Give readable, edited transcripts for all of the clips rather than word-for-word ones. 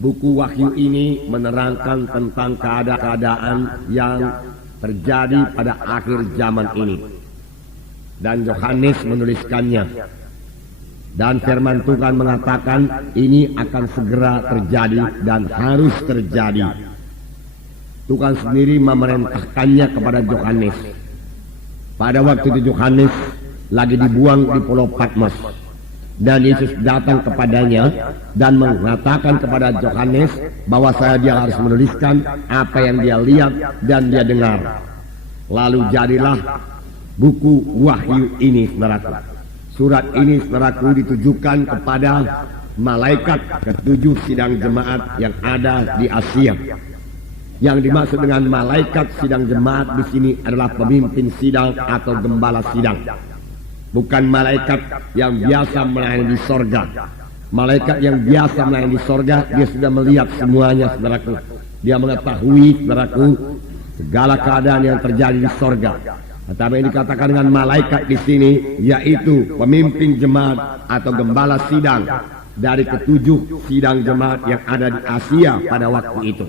Buku Wahyu ini menerangkan tentang keadaan yang terjadi pada akhir zaman ini. Dan Yohanes menuliskannya. Dan firman Tuhan mengatakan ini akan segera terjadi dan harus terjadi. Tuhan sendiri memerintahkannya kepada Yohanes. Pada waktu itu Yohanes lagi dibuang di Pulau Patmos. Dan Yesus datang kepadanya dan mengatakan kepada Yohanes bahwa dia harus menuliskan apa yang dia lihat dan dia dengar. Lalu jadilah buku Wahyu ini, saudaraku. Surat ini, saudaraku, ditujukan kepada malaikat ketujuh sidang jemaat yang ada di Asia. Yang dimaksud dengan malaikat sidang jemaat di sini adalah pemimpin sidang atau gembala sidang. Bukan malaikat yang biasa melayani di sorga. Malaikat yang biasa melayani di sorga, dia sudah melihat semuanya, saudaraku. Dia mengetahui, saudaraku, segala keadaan yang terjadi di sorga. Tetapi yang dikatakan dengan malaikat di sini, yaitu pemimpin jemaat atau gembala sidang dari ketujuh sidang jemaat yang ada di Asia pada waktu itu.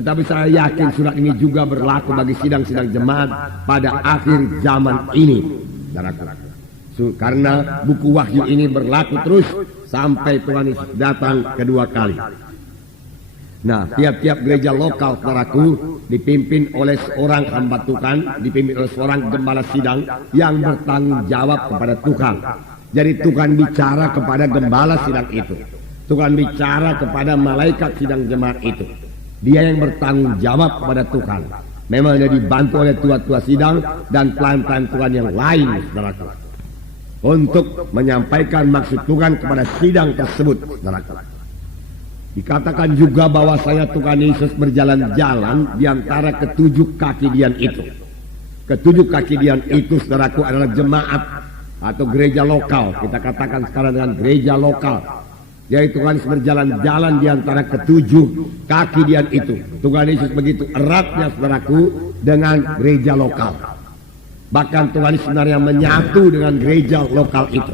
Tetapi saya yakin surat ini juga berlaku bagi sidang-sidang jemaat pada akhir zaman ini, saudaraku. Karena buku Wahyu ini berlaku terus sampai Tuhan Yesus datang kedua kali. Nah, tiap-tiap gereja lokal, saudaraku, dipimpin oleh seorang hamba Tuhan, dipimpin oleh seorang gembala sidang yang bertanggung jawab kepada Tuhan. Jadi Tuhan bicara kepada gembala sidang itu. Tuhan bicara kepada malaikat sidang jemaat itu. Dia yang bertanggung jawab kepada Tuhan. Memang dia dibantu oleh tua-tua sidang dan pelayan-pelayan Tuhan yang lain, saudaraku, untuk menyampaikan maksud Tuhan kepada sidang tersebut, saudaraku. Dikatakan juga bahwasanya Tuhan Yesus berjalan-jalan di antara ketujuh kaki dian itu. Ketujuh kaki dian itu, saudaraku, adalah jemaat atau gereja lokal. Kita katakan sekarang dengan gereja lokal. Yaitu Tuhan Yesus berjalan-jalan di antara ketujuh kaki dian itu. Tuhan Yesus begitu eratnya, saudaraku, dengan gereja lokal. Bahkan Tuhan sebenarnya menyatu dengan gereja lokal itu.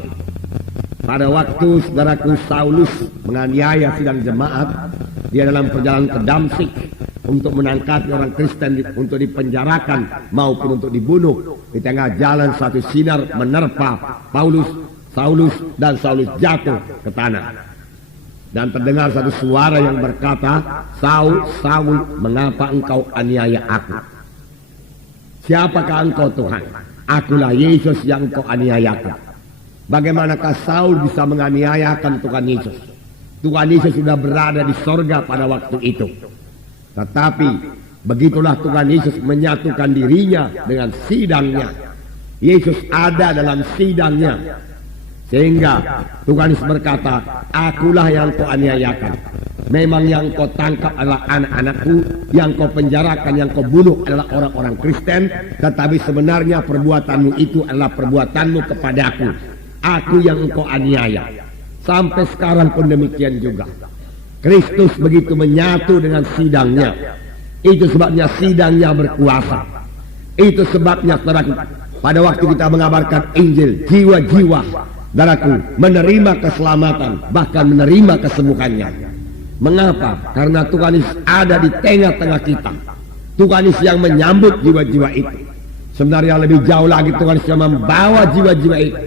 Pada waktu, saudaraku, Saulus menganiaya sidang jemaat, dia dalam perjalanan ke Damsyik untuk menangkap orang Kristen untuk dipenjarakan maupun untuk dibunuh. Di tengah jalan satu sinar menerpa Saulus, dan Saulus jatuh ke tanah. Dan terdengar satu suara yang berkata, "Saul, Saul, mengapa engkau aniaya aku? Siapakah engkau, Tuhan?" "Akulah Yesus yang engkau aniayakan." Bagaimanakah Saul bisa menganiayakan Tuhan Yesus? Tuhan Yesus sudah berada di sorga pada waktu itu. Tetapi begitulah Tuhan Yesus menyatukan dirinya dengan sidangnya. Yesus ada dalam sidangnya. Sehingga Tuhan Yesus berkata, "Akulah yang kau aniayakan. Memang yang kau tangkap adalah anak-anakku, yang kau penjarakan, yang kau bunuh adalah orang-orang Kristen, tetapi sebenarnya perbuatanmu itu adalah perbuatanmu kepadaku. Aku yang engkau aniaya." Sampai sekarang pun demikian juga. Kristus begitu menyatu dengan sidangnya. Itu sebabnya sidangnya berkuasa. Itu sebabnya, saudaraku, pada waktu kita mengabarkan Injil, jiwa-jiwa, saudaraku, menerima keselamatan, bahkan menerima kesembuhannya. Mengapa? Karena Tuhan Yesus ada di tengah-tengah kita. Tuhan Yesus yang menyambut jiwa-jiwa itu. Sebenarnya lebih jauh lagi Tuhan Yesus yang membawa jiwa-jiwa itu.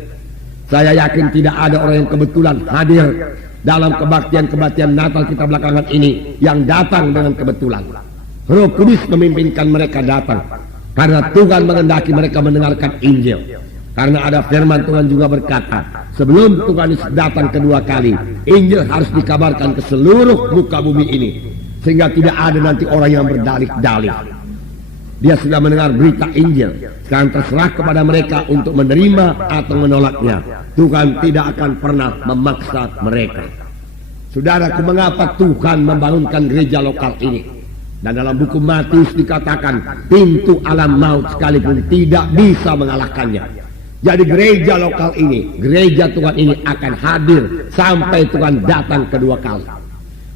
Saya yakin tidak ada orang yang kebetulan hadir dalam kebaktian-kebaktian Natal kita belakangan ini yang datang dengan kebetulan. Roh Kudus memimpinkan mereka datang karena Tuhan menghendaki mereka mendengarkan Injil. Karena ada firman Tuhan juga berkata, sebelum Tuhan Yesus datang kedua kali, Injil harus dikabarkan ke seluruh muka bumi ini, sehingga tidak ada nanti orang yang berdalih-dalih. Dia sudah mendengar berita Injil. Sekarang terserah kepada mereka untuk menerima atau menolaknya. Tuhan tidak akan pernah memaksa mereka. Saudaraku, mengapa Tuhan membangunkan gereja lokal ini? Dan dalam buku Matius dikatakan, pintu alam maut sekalipun tidak bisa mengalahkannya. Jadi gereja lokal ini, gereja Tuhan ini akan hadir sampai Tuhan datang kedua kali.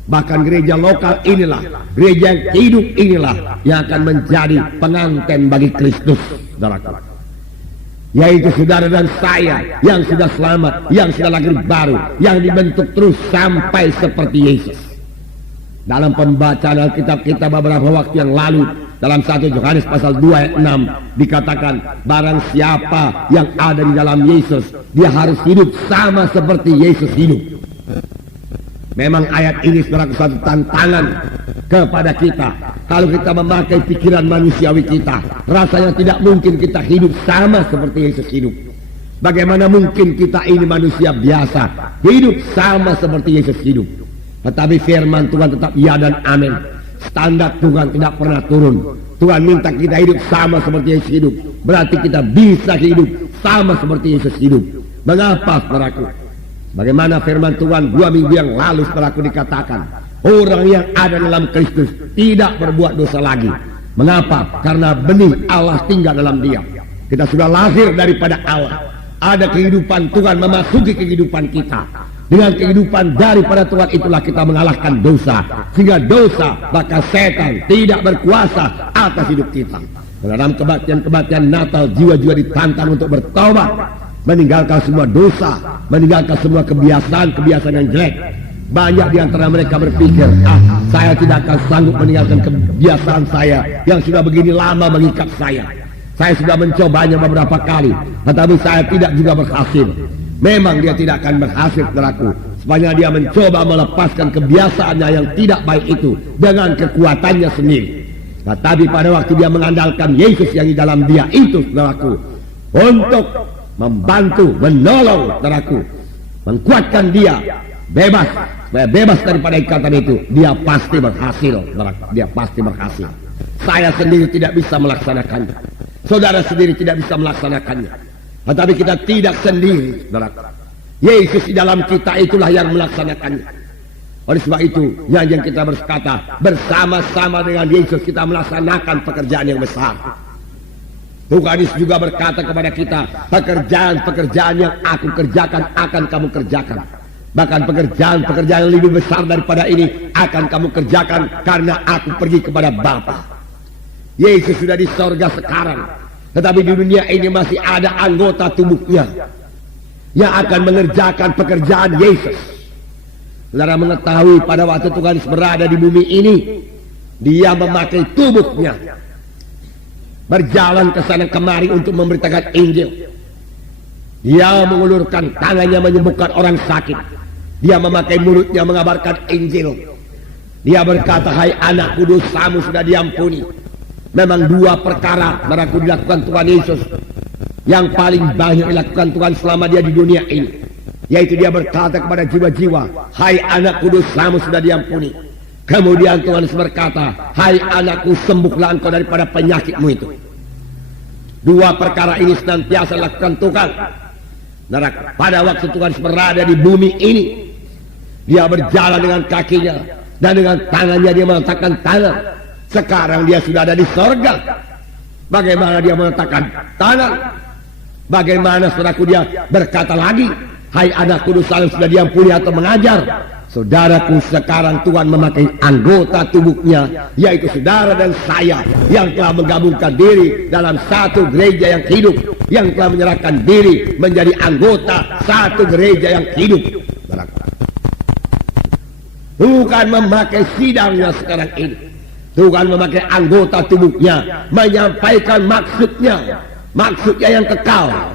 Bahkan gereja lokal inilah, gereja yang hidup inilah yang akan menjadi pengantin bagi Kristus, saudaraku. Yaitu saudara dan saya yang sudah selamat, yang sudah lahir baru, yang dibentuk terus sampai seperti Yesus. Dalam pembacaan Alkitab kita beberapa waktu yang lalu, dalam 1 Yohanes pasal 2 ayat 6 dikatakan, barang siapa yang ada di dalam Yesus, dia harus hidup sama seperti Yesus hidup. Memang ayat ini sebagai satu tantangan kepada kita. Kalau kita memakai pikiran manusiawi kita, rasanya tidak mungkin kita hidup sama seperti Yesus hidup. Bagaimana mungkin kita ini manusia biasa hidup sama seperti Yesus hidup? Tetapi firman Tuhan tetap ya dan amin. Standar Tuhan tidak pernah turun. Tuhan minta kita hidup sama seperti Yesus hidup. Berarti kita bisa hidup sama seperti Yesus hidup. Mengapa, saudaraku? Bagaimana firman Tuhan 2 minggu yang lalu saudaraku dikatakan, orang yang ada dalam Kristus tidak berbuat dosa lagi. Mengapa? Karena benih Allah tinggal dalam dia. Kita sudah lahir daripada Allah. Ada kehidupan Tuhan memasuki kehidupan kita. Dengan kehidupan daripada Tuhan itulah kita mengalahkan dosa. Sehingga dosa, maka setan tidak berkuasa atas hidup kita. Dalam kebaktian-kebaktian Natal, jiwa-jiwa ditantang untuk bertobat, meninggalkan semua dosa, meninggalkan semua kebiasaan-kebiasaan yang jelek. Banyak di antara mereka berpikir, saya tidak akan sanggup meninggalkan kebiasaan saya yang sudah begini lama mengikat saya. Saya sudah mencobanya beberapa kali, tetapi saya tidak juga berhasil. Memang dia tidak akan berhasil, saudaraku, sepanjang dia mencoba melepaskan kebiasaannya yang tidak baik itu dengan kekuatannya sendiri. Tetapi pada waktu dia mengandalkan Yesus yang di dalam dia itu, saudaraku, untuk membantu, menolong, saudaraku, menguatkan dia bebas, supaya bebas daripada ikatan itu, dia pasti berhasil, saudaraku. Dia pasti berhasil. Saya sendiri tidak bisa melaksanakannya, saudara sendiri tidak bisa melaksanakannya, tetapi kita tidak sendiri, saudaraku. Yesus di dalam kita itulah yang melaksanakannya. Oleh sebab itu, yang kita berkata, bersama-sama dengan Yesus kita melaksanakan pekerjaan yang besar. Tuhan Yesus juga berkata kepada kita, pekerjaan-pekerjaan yang aku kerjakan akan kamu kerjakan. Bahkan pekerjaan-pekerjaan yang lebih besar daripada ini akan kamu kerjakan karena aku pergi kepada Bapa. Yesus sudah di sorga sekarang, tetapi di dunia ini masih ada anggota tubuhnya yang akan mengerjakan pekerjaan Yesus. Saudara mengetahui pada waktu Tuhan Yesus berada di bumi ini, dia memakai tubuhnya berjalan ke sana kemari untuk memberitakan Injil. Dia mengulurkan tangannya menyembuhkan orang sakit. Dia memakai mulutnya mengabarkan Injil. Dia berkata, hai anakku, dosamu sudah diampuni. Memang 2 perkara barangku dilakukan Tuhan Yesus yang paling banyak dilakukan Tuhan selama dia di dunia ini, yaitu dia berkata kepada jiwa-jiwa, hai anakku, dosamu sudah diampuni. Kemudian Tuhan Yesus berkata, hai anakku, sembuhlah engkau daripada penyakitmu itu. 2 perkara ini senantiasa dilakukan Tuhan. Pada waktu Tuhan Yesus berada di bumi ini, dia berjalan dengan kakinya dan dengan tangannya dia meletakkan tangan. Sekarang dia sudah ada di sorga. Bagaimana dia meletakkan tangan? Bagaimana, saudaraku, dia berkata lagi, hai anakku, dosamu sudah diampuni atau mengajar? Saudaraku, sekarang Tuhan memakai anggota tubuhnya, yaitu saudara dan saya, yang telah menggabungkan diri dalam satu gereja yang hidup, yang telah menyerahkan diri menjadi anggota satu gereja yang hidup. Tuhan memakai sidangnya sekarang ini. Tuhan memakai anggota tubuhnya menyampaikan maksudnya yang kekal.